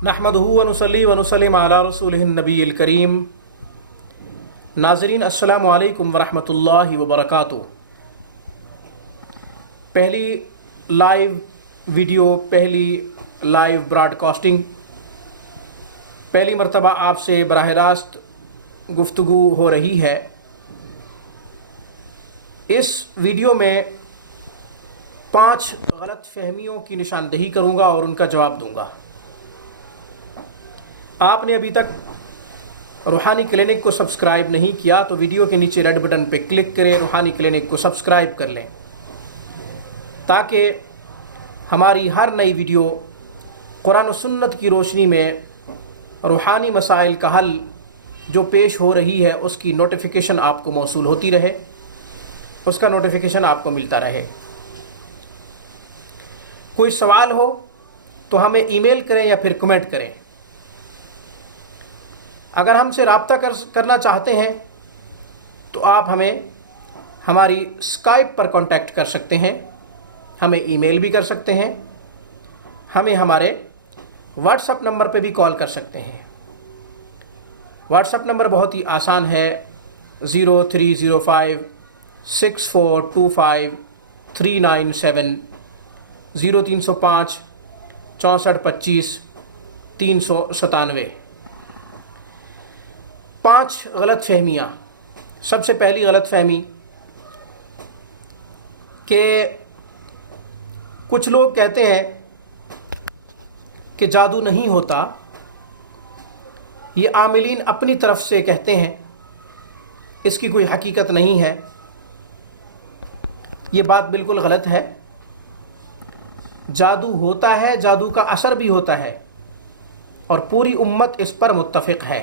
नहमदुहु व नुसल्ली व नुसल्लिम अला रसूलिहिन नबील करीम। नाज़रीन, अस्सलामु अलैकुम व रहमतुल्लाहि व बरकातुहू। पहली लाइव वीडियो, पहली लाइव ब्रॉडकास्टिंग, पहली मरतबा आपसे बराह रास्त गुफ्तगू हो रही है। इस वीडियो में 5 गलत फहमियों की निशानदही करूँगा और उनका जवाब दूँगा। आपने अभी तक रूहानी क्लिनिक को सब्सक्राइब नहीं किया तो वीडियो के नीचे रेड बटन पर क्लिक करें, रूहानी क्लिनिक को सब्सक्राइब कर लें, ताकि हमारी हर नई वीडियो कुरान और सुन्नत की रोशनी में रूहानी मसाइल का हल जो पेश हो रही है उसकी नोटिफिकेशन आपको मौसूल होती रहे, उसका नोटिफिकेशन आपको मिलता रहे। कोई सवाल हो तो हमें ईमेल करें या फिर कमेंट करें। अगर हमसे रब्ता करना चाहते हैं तो आप हमें हमारी स्काइप पर कांटेक्ट कर सकते हैं, हमें ईमेल भी कर सकते हैं, हमें हमारे व्हाट्सएप नंबर पे भी कॉल कर सकते हैं। व्हाट्सएप नंबर बहुत ही आसान है, 0305 6425 397, 0305 6425 397। 5 गलत फहमियाँ। सबसे पहली गलत फहमी कि कुछ लोग कहते हैं कि जादू नहीं होता, ये आमिलीन अपनी तरफ से कहते हैं, इसकी कोई हकीकत नहीं है। ये बात बिल्कुल गलत है। जादू होता है, जादू का असर भी होता है और पूरी उम्मत इस पर मुत्तफिक है,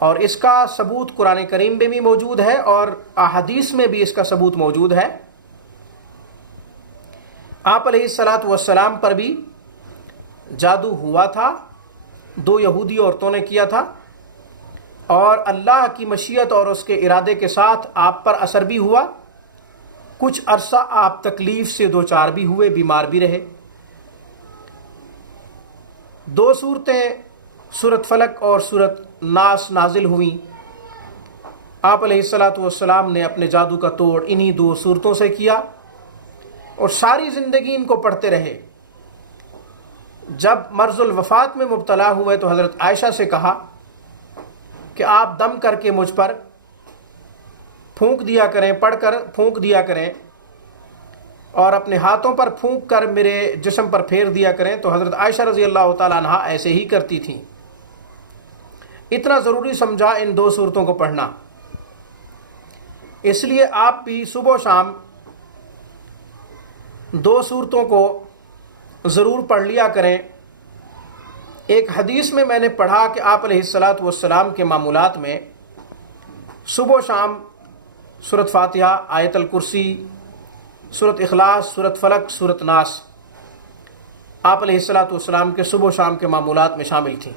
और इसका सबूत कुरान करीम में भी मौजूद है और अहादीस में भी इसका सबूत मौजूद है। आप अलैहिस्सलातु वस्सलाम पर भी जादू हुआ था, 2 यहूदी औरतों ने किया था, और अल्लाह की मशीयत और उसके इरादे के साथ आप पर असर भी हुआ। कुछ अरसा आप तकलीफ से 2-4 भी हुए, बीमार भी रहे। 2 सूरतें, सूरत फलक और सूरत नास नाजिल हुई। आप अलैहिस्सलातु वस्सलाम ने अपने जादू का तोड़ इन्हीं 2 सूरतों से किया और सारी ज़िंदगी इनको पढ़ते रहे। जब मर्ज़ुल वफ़ात में मुब्तला हुए तो हज़रत आयशा से कहा कि आप दम करके मुझ पर फूंक दिया करें, पढ़कर फूंक दिया करें और अपने हाथों पर फूंक कर मेरे जिस्म पर फेर दिया करें। तो हज़रत आयशा रज़ी अल्लाह तआला अन्हा ऐसे ही करती थीं। इतना ज़रूरी समझा इन 2 सूरतों को पढ़ना, इसलिए आप भी सुबह शाम 2 सूरतों को ज़रूर पढ़ लिया करें। एक हदीस में मैंने पढ़ा कि आप अलैहिस्सलातु वस्सलाम के मामूलात में सुबह शाम सूरत फातिहा, आयतल कुर्सी, सूरत इखलास, सूरत फलक, सूरत नास आप अलैहिस्सलातु वस्सलाम के सुबह शाम के मामूलात में शामिल थी।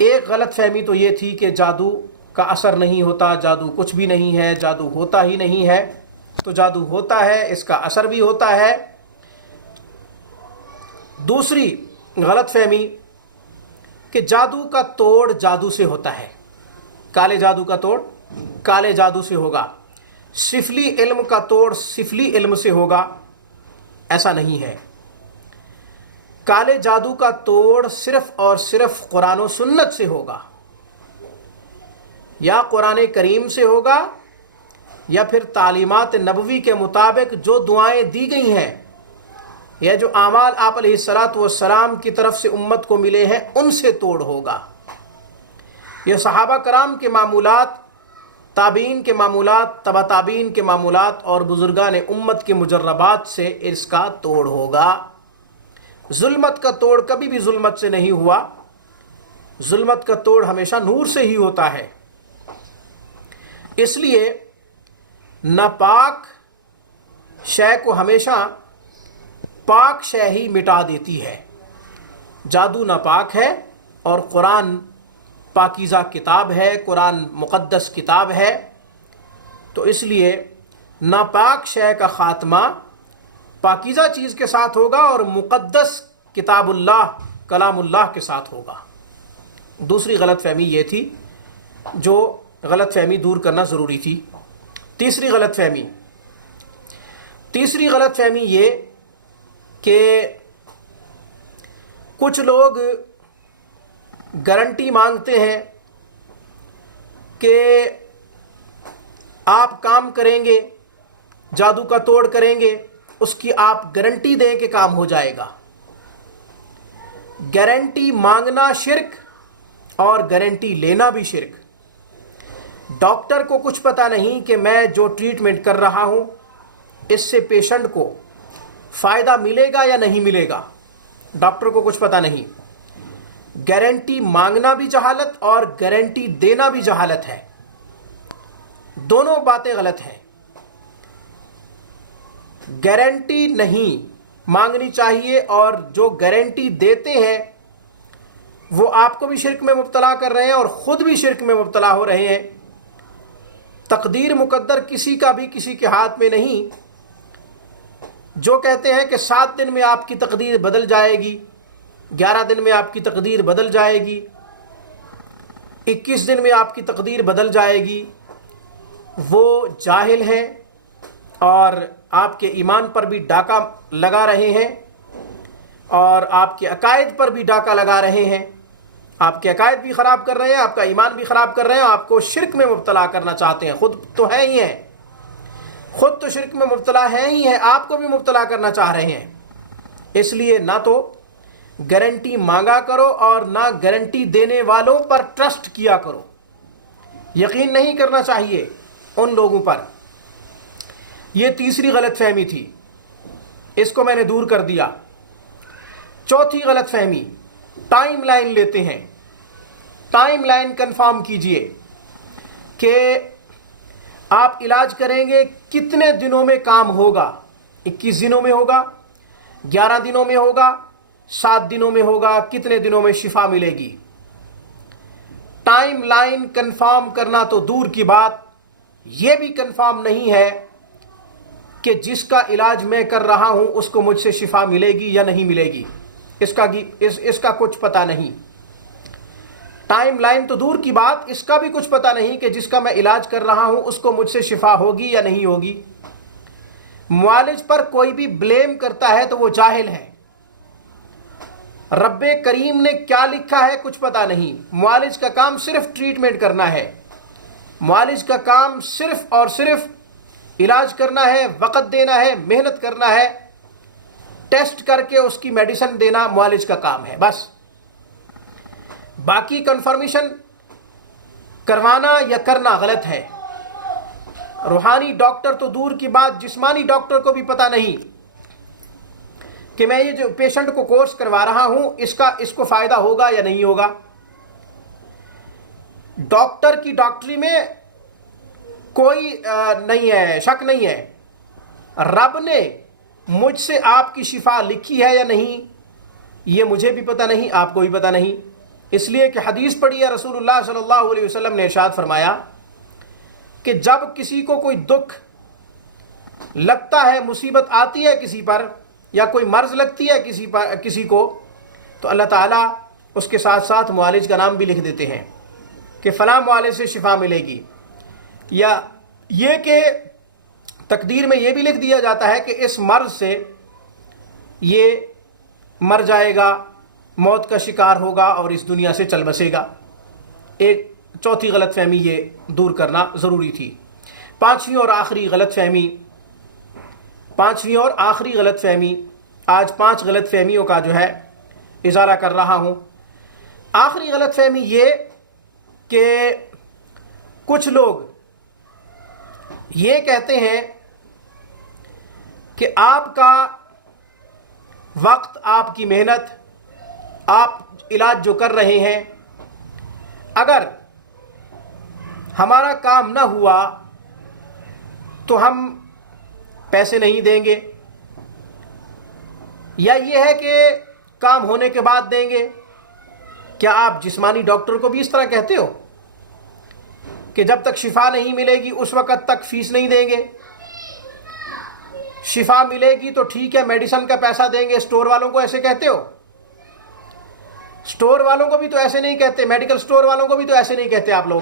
एक गलत फहमी तो ये थी कि जादू का असर नहीं होता, जादू कुछ भी नहीं है, जादू होता ही नहीं है। तो जादू होता है, इसका असर भी होता है। दूसरी गलत फहमी कि जादू का तोड़ जादू से होता है, काले जादू का तोड़ काले जादू से होगा, सिफली इल्म का तोड़ सिफली इल्म से होगा, ऐसा नहीं है। काले जादू का तोड़ सिर्फ और सिर्फ कुरान और सुन्नत से होगा, या कुरान करीम से होगा, या फिर तालीमात नबवी के मुताबिक जो दुआएं दी गई हैं या जो आमाल आप अलैहिस्सलातु वस्सलाम की तरफ से उम्मत को मिले हैं उनसे तोड़ होगा। यह सहाबा कराम के मामूलात, ताबीन के मामूलात, तबा ताबीन के मामूलात और बुजुर्गान उम्मत के मुजर्रबात से इसका तोड़ होगा। जुल्मत का तोड़ कभी भी जुल्मत से नहीं हुआ, जुल्मत का तोड़ हमेशा नूर से ही होता है। इसलिए नापाक शय को हमेशा पाक शय ही मिटा देती है। जादू नापाक है और कुरान पाकीज़ा किताब है, कुरान मुक़द्दस किताब है। तो इसलिए नापाक शय का ख़ात्मा पाकीज़ा चीज़ के साथ होगा और मुक़द्दस किताबुल्लाह कलामुल्लाह के साथ होगा। दूसरी गलत फहमी ये थी, जो गलत फहमी दूर करना ज़रूरी थी। तीसरी गलत फहमी ये कि कुछ लोग गारंटी मांगते हैं कि आप काम करेंगे, जादू का तोड़ करेंगे, उसकी आप गारंटी दें कि काम हो जाएगा। गारंटी मांगना शिर्क और गारंटी लेना भी शिर्क। डॉक्टर को कुछ पता नहीं कि मैं जो ट्रीटमेंट कर रहा हूं इससे पेशेंट को फ़ायदा मिलेगा या नहीं मिलेगा, डॉक्टर को कुछ पता नहीं। गारंटी मांगना भी जहालत और गारंटी देना भी जहालत है। दोनों बातें गलत हैं। गारंटी नहीं मांगनी चाहिए और जो गारंटी देते हैं वो आपको भी शिर्क में मुब्तला कर रहे हैं और ख़ुद भी शिर्क में मुब्तला हो रहे हैं। तकदीर मुकद्दर किसी का भी किसी के हाथ में नहीं। जो कहते हैं कि 7 दिन में आपकी तकदीर बदल जाएगी, 11 दिन में आपकी तकदीर बदल जाएगी, 21 दिन में आपकी तकदीर बदल जाएगी, वो जाहिल हैं और आपके ईमान पर भी डाका लगा रहे हैं और आपके अकायद पर भी डाका लगा रहे हैं। आपके अकायद भी ख़राब कर रहे हैं, आपका ईमान भी ख़राब कर रहे हैं, आपको शिर्क में मुब्तला करना चाहते हैं। ख़ुद तो है ही हैं, ख़ुद तो शिर्क में मुब्तला है ही है, आपको भी मुब्तला करना चाह रहे हैं। इसलिए ना तो गारंटी मांगा करो और ना गारंटी देने वालों पर ट्रस्ट किया करो। यकीन नहीं करना चाहिए उन लोगों पर। यह तीसरी गलत फहमी थी, इसको मैंने दूर कर दिया। चौथी गलत फहमी, टाइम लाइन लेते हैं। टाइम लाइन कन्फर्म कीजिए कि आप इलाज करेंगे कितने दिनों में काम होगा। 21 दिनों में होगा, 11 दिनों में होगा, 7 दिनों में होगा, कितने दिनों में शिफा मिलेगी। टाइम लाइन कन्फर्म करना तो दूर की बात, यह भी कन्फर्म नहीं है कि जिसका इलाज मैं कर रहा हूं उसको मुझसे शिफा मिलेगी या नहीं मिलेगी। इसका कुछ पता नहीं। टाइम लाइन तो दूर की बात, इसका भी कुछ पता नहीं कि जिसका मैं इलाज कर रहा हूं उसको मुझसे शिफा होगी या नहीं होगी। मुआलिज पर कोई भी ब्लेम करता है तो वो जाहिल है। रब्बे करीम ने क्या लिखा है कुछ पता नहीं। मुआलिज का काम सिर्फ ट्रीटमेंट करना है, मुआलिज का काम सिर्फ और सिर्फ इलाज करना है, वक़्त देना है, मेहनत करना है, टेस्ट करके उसकी मेडिसिन देना मुआलिज का काम है बस। बाकी कंफर्मेशन करवाना या करना गलत है। रूहानी डॉक्टर तो दूर की बात, जिस्मानी डॉक्टर को भी पता नहीं कि मैं ये जो पेशेंट को कोर्स करवा रहा हूं इसको फायदा होगा या नहीं होगा। डॉक्टर की डॉक्टरी में कोई नहीं है, शक नहीं है। रब ने मुझसे आपकी शिफा लिखी है या नहीं ये मुझे भी पता नहीं, आपको भी पता नहीं। इसलिए कि हदीस पढ़ी है, रसूलुल्लाह सल्लल्लाहु अलैहि वसल्लम ने इरशाद फरमाया कि जब किसी को कोई दुख लगता है, मुसीबत आती है किसी पर या कोई मर्ज लगती है किसी को, तो अल्लाह ताला उसके साथ साथ मुआलिज का नाम भी लिख देते हैं कि फ़लाँ मुआलिज से शिफा मिलेगी। या ये कि तकदीर में ये भी लिख दिया जाता है कि इस मर्ज से ये मर जाएगा, मौत का शिकार होगा और इस दुनिया से चल बसेगा। एक चौथी गलत फहमी ये दूर करना ज़रूरी थी। पांचवी और आखिरी गलत फहमी, आज 5 गलत फहमियों का जो है इजाला कर रहा हूँ। आखिरी गलत फहमी ये कि कुछ लोग ये कहते हैं कि आपका वक्त, आपकी मेहनत, आप इलाज जो कर रहे हैं, अगर हमारा काम ना हुआ तो हम पैसे नहीं देंगे, या ये है कि काम होने के बाद देंगे। क्या आप जिस्मानी डॉक्टर को भी इस तरह कहते हो कि जब तक शिफा नहीं मिलेगी उस वक़्त तक फीस नहीं देंगे? شفا ملے گی تو ٹھیک ہے میڈیسن کا پیسہ دیں گے، اسٹور والوں کو ایسے کہتے ہو؟ اسٹور والوں کو بھی تو ایسے نہیں کہتے، میڈیکل اسٹور والوں کو بھی تو ایسے نہیں کہتے آپ لوگ،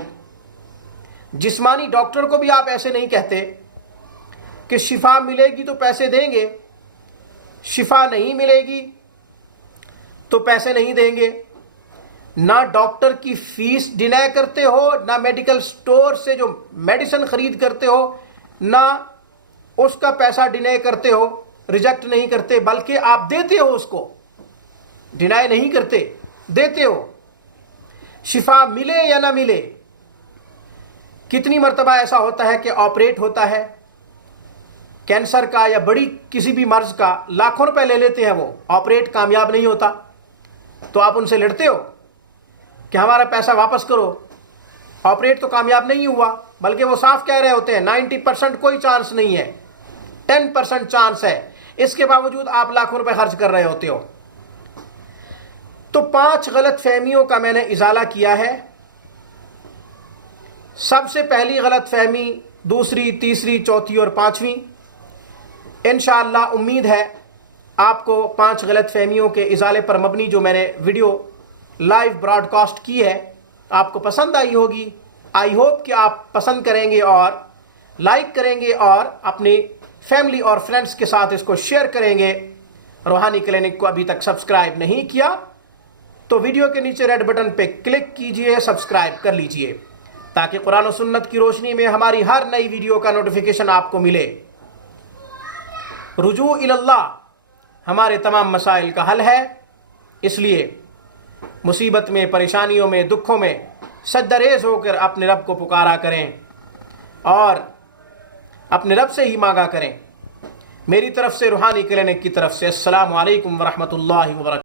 جسمانی ڈاکٹر کو بھی آپ ایسے نہیں کہتے کہ شفا ملے گی تو پیسے دیں گے، شفا نہیں ملے گی تو پیسے نہیں دیں گے۔ نہ ڈاکٹر کی فیس ڈینائی کرتے ہو، نہ میڈیکل سٹور سے جو میڈیسن خرید کرتے ہو، نہ اس کا پیسہ ڈینائی کرتے ہو، ریجیکٹ نہیں کرتے، بلکہ آپ دیتے ہو، اس کو ڈینائی نہیں کرتے، دیتے ہو۔ شفا ملے یا نہ ملے، کتنی مرتبہ ایسا ہوتا ہے کہ آپریٹ ہوتا ہے کینسر کا یا بڑی کسی بھی مرض کا، لاکھوں روپے لے لیتے ہیں، وہ آپریٹ کامیاب نہیں ہوتا، تو آپ ان سے لڑتے ہو کہ ہمارا پیسہ واپس کرو، آپریٹ تو کامیاب نہیں ہوا، بلکہ وہ صاف کہہ رہے ہوتے ہیں 90% کوئی چانس نہیں ہے، 10% چانس ہے، اس کے باوجود آپ لاکھوں روپے خرچ کر رہے ہوتے ہو۔ تو 5 غلط فہمیوں کا میں نے ازالہ کیا ہے۔ سب سے پہلی غلط فہمی، دوسری، تیسری، چوتھی اور 5ویں، انشاءاللہ امید ہے آپ کو 5 غلط فہمیوں کے ازالے پر مبنی جو میں نے ویڈیو لائیو براڈ کاسٹ کی ہے آپ کو پسند آئی ہوگی۔ آئی ہوپ کہ آپ پسند کریں گے اور لائک کریں گے اور اپنی فیملی اور فرینڈس کے ساتھ اس کو شیئر کریں گے۔ روحانی کلینک کو ابھی تک سبسکرائب نہیں کیا تو ویڈیو کے نیچے ریڈ بٹن پہ کلک کیجئے، سبسکرائب کر لیجئے تاکہ قرآن و سنت کی روشنی میں ہماری ہر نئی ویڈیو کا نوٹیفیکیشن آپ کو ملے۔ رجوع اللہ ہمارے تمام مسائل کا حل ہے، اس لیے مصیبت میں، پریشانیوں میں، دکھوں میں سجدہ ریز ہو کر اپنے رب کو پکارا کریں اور اپنے رب سے ہی مانگا کریں۔ میری طرف سے، روحانی کلینک کی طرف سے، السلام علیکم ورحمۃ اللہ وبرکاتہ۔